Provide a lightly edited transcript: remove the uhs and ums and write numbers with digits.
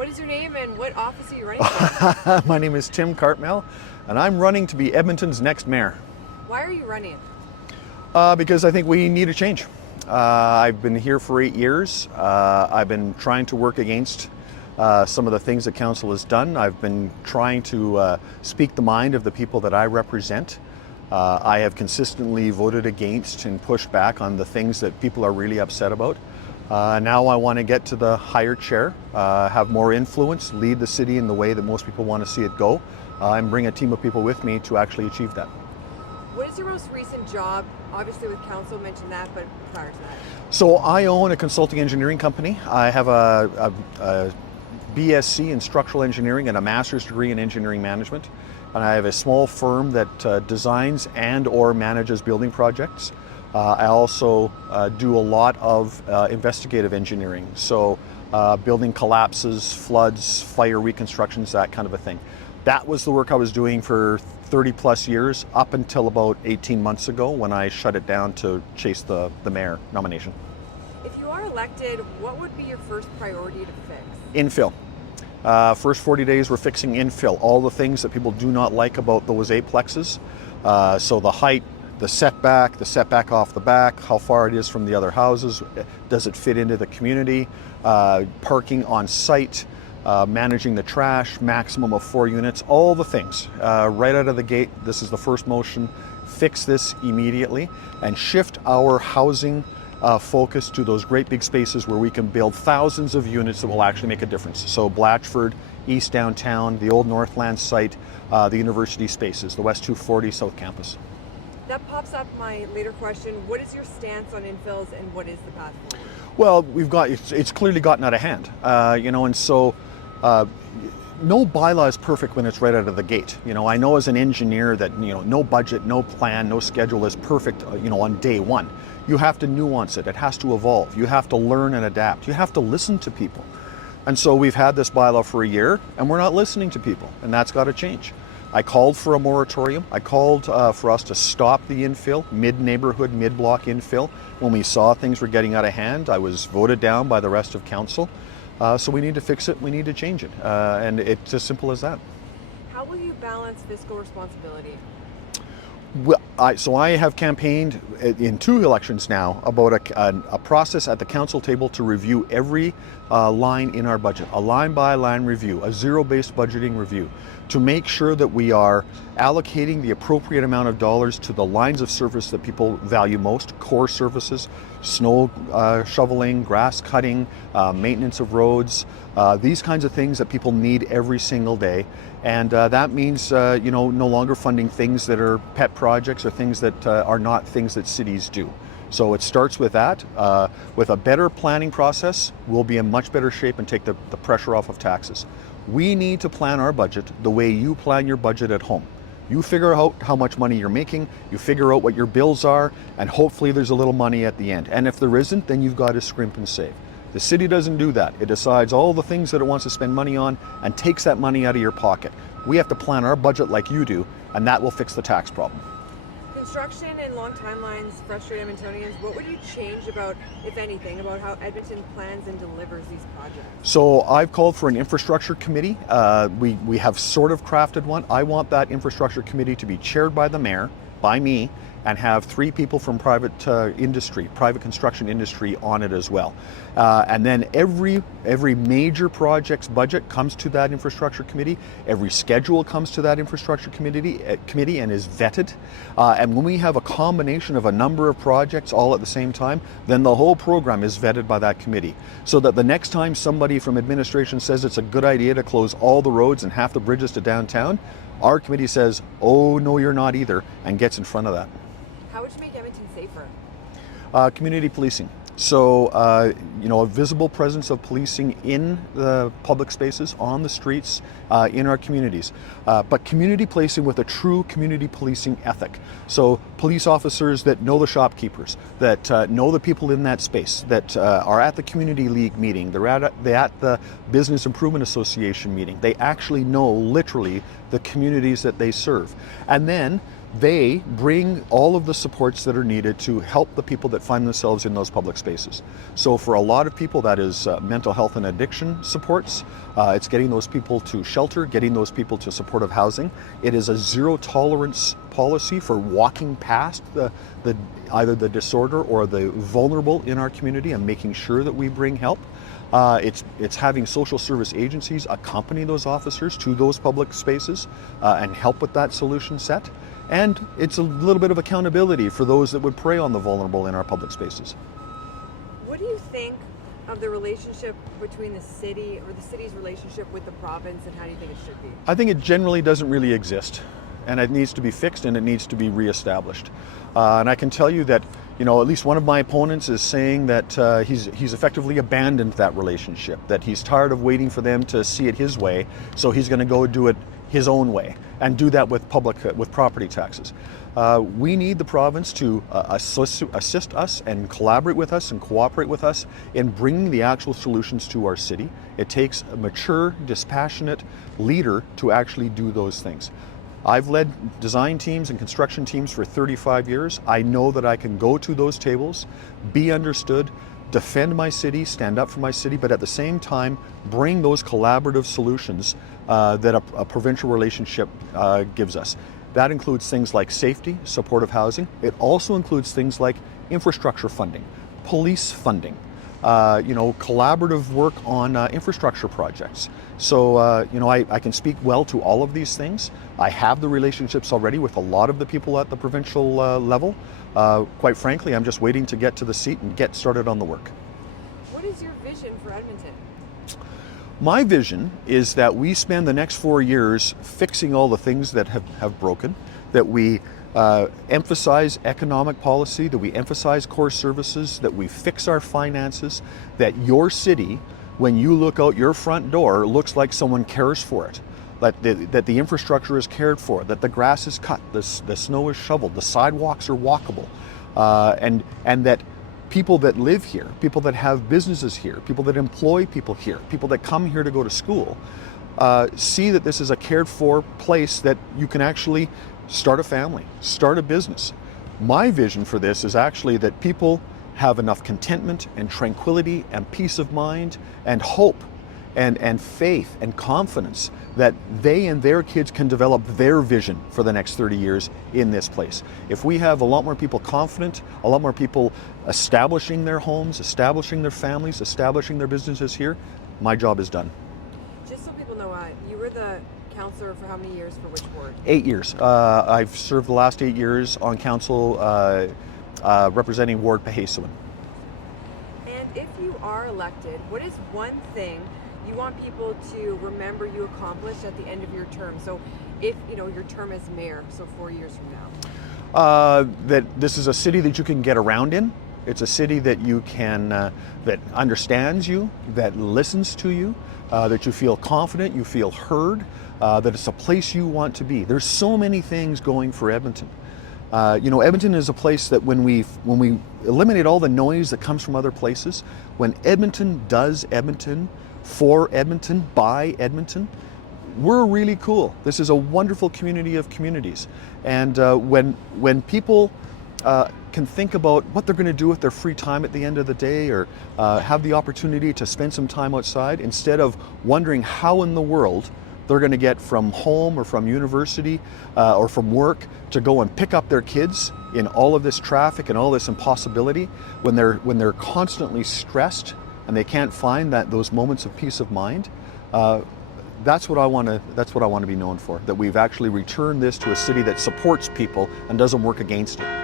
What is your name and what office are you running for? My name is Tim Cartmell, and I'm running to be Edmonton's next mayor. Why are you running? Because I think we need a change. I've been here for 8 years. I've been trying to work against some of the things that council has done. I've been trying to speak the mind of the people that I represent. I have consistently voted against and pushed back on the things that people are really upset about. Now I want to get to the higher chair, have more influence, lead the city in the way that most people want to see it go, and bring a team of people with me to actually achieve that. What is your most recent job? Obviously with council, mentioned that, but prior to that. So I own a consulting engineering company. I have a BSc in structural engineering and a master's degree in engineering management. And I have a small firm that designs and or manages building projects. I also do a lot of investigative engineering. So building collapses, floods, fire reconstructions, that kind of a thing. That was the work I was doing for 30 plus years up until about 18 months ago when I shut it down to chase the mayor nomination. If you are elected, what would be your first priority to fix? Infill. First 40 days we're fixing infill, all the things that people do not like about those plexes. So the height, the setback off the back, how far it is from the other houses, does it fit into the community, parking on site, managing the trash, maximum of 4 units, all the things. Right out of the gate, this is the first motion. Fix this immediately and shift our housing focus to those great big spaces where we can build thousands of units that will actually make a difference. So Blatchford, East Downtown, the old Northland site, the university spaces, the West 240 South Campus. That pops up my later question. What is your stance on infills and what is the path forward? Well, it's clearly gotten out of hand, and so no bylaw is perfect when it's right out of the gate. I know as an engineer that, no budget, no plan, no schedule is perfect, on day one. You have to nuance it. It has to evolve. You have to learn and adapt. You have to listen to people. And so we've had this bylaw for a year and we're not listening to people, and that's got to change. I called for a moratorium. I called for us to stop the infill, mid-neighborhood, mid-block infill. When we saw things were getting out of hand, I was voted down by the rest of council. So we need to fix it, we need to change it. And it's as simple as that. How will you balance fiscal responsibility? Well, I have campaigned in 2 elections now about a process at the council table to review every line in our budget, a line-by-line review, a zero-based budgeting review, to make sure that we are allocating the appropriate amount of dollars to the lines of service that people value most, core services, snow shoveling, grass cutting, maintenance of roads, these kinds of things that people need every single day. And that means, no longer funding things that are pet projects or things that are not things that cities do. So it starts with that. With a better planning process, we'll be in much better shape and take the pressure off of taxes. We need to plan our budget the way you plan your budget at home. You figure out how much money you're making, you figure out what your bills are, and hopefully there's a little money at the end. And if there isn't, then you've got to scrimp and save. The city doesn't do that. It decides all the things that it wants to spend money on and takes that money out of your pocket. We have to plan our budget like you do, and that will fix the tax problem. Construction and long timelines frustrate Edmontonians. What would you change about, if anything, about how Edmonton plans and delivers these projects? So I've called for an infrastructure committee. We have sort of crafted one. I want that infrastructure committee to be chaired by the mayor, by me, and have 3 people from private construction industry on it as well. And then every major project's budget comes to that infrastructure committee. Every schedule comes to that infrastructure committee and is vetted. And when we have a combination of a number of projects all at the same time, then the whole program is vetted by that committee. So that the next time somebody from administration says it's a good idea to close all the roads and half the bridges to downtown, our committee says, oh, no, you're not either, and gets in front of that. How would you make Edmonton safer? Community policing. So, a visible presence of policing in the public spaces, on the streets, in our communities. But community policing with a true community policing ethic. So, police officers that know the shopkeepers, that know the people in that space, that are at the community league meeting, they're at the Business Improvement Association meeting. They actually know literally the communities that they serve. And then they bring all of the supports that are needed to help the people that find themselves in those public spaces. So for a lot of people, that is mental health and addiction supports. It's getting those people to shelter, getting those people to supportive housing. It is a zero tolerance policy for walking past either the disorder or the vulnerable in our community and making sure that we bring help. It's having social service agencies accompany those officers to those public spaces and help with that solution set. And it's a little bit of accountability for those that would prey on the vulnerable in our public spaces. What do you think of the relationship between the city, or the city's relationship with the province, and how do you think it should be? I think it generally doesn't really exist, and it needs to be fixed and it needs to be reestablished. And I can tell you that, at least one of my opponents is saying that he's effectively abandoned that relationship, that he's tired of waiting for them to see it his way, so he's going to go do it his own way and do that with property taxes. We need the province to assist us and collaborate with us and cooperate with us in bringing the actual solutions to our city. It takes a mature, dispassionate leader to actually do those things. I've led design teams and construction teams for 35 years. I know that I can go to those tables, be understood, defend my city, stand up for my city, but at the same time bring those collaborative solutions that a provincial relationship gives us. That includes things like safety, supportive housing. It also includes things like infrastructure funding, police funding, collaborative work on infrastructure projects. So, I can speak well to all of these things. I have the relationships already with a lot of the people at the provincial level. Quite frankly, I'm just waiting to get to the seat and get started on the work. What is your vision for Edmonton? My vision is that we spend the next 4 years fixing all the things that have broken, that we emphasize economic policy, that we emphasize core services, that we fix our finances, that your city, when you look out your front door, looks like someone cares for it, that the infrastructure is cared for, that the grass is cut, the snow is shoveled, the sidewalks are walkable, and that people that live here, people that have businesses here, people that employ people here, people that come here to go to school, see that this is a cared for place that you can actually start a family, start a business. My vision for this is actually that people have enough contentment and tranquility and peace of mind and hope and faith and confidence that they and their kids can develop their vision for the next 30 years in this place. If we have a lot more people confident, a lot more people establishing their homes, establishing their families, establishing their businesses here, my job is done. Just so people know, you were the councillor for how many years for which ward? 8 years. I've served the last 8 years on council representing Ward Pahasawan. And if you are elected, what is one thing you want people to remember you accomplished at the end of your term? So if your term as mayor, so 4 years from now. That this is a city that you can get around in. It's a city that you can, that understands you, that listens to you, that you feel confident, you feel heard, that it's a place you want to be. There's so many things going for Edmonton. Edmonton is a place that when we eliminate all the noise that comes from other places, when Edmonton does Edmonton, for Edmonton, by Edmonton, we're really cool. This is a wonderful community of communities. And when people can think about what they're going to do with their free time at the end of the day, or have the opportunity to spend some time outside, instead of wondering how in the world they're going to get from home or from university or from work to go and pick up their kids in all of this traffic and all this impossibility, when they're constantly stressed and they can't find those moments of peace of mind. That's what I want to be known for. That we've actually returned this to a city that supports people and doesn't work against it.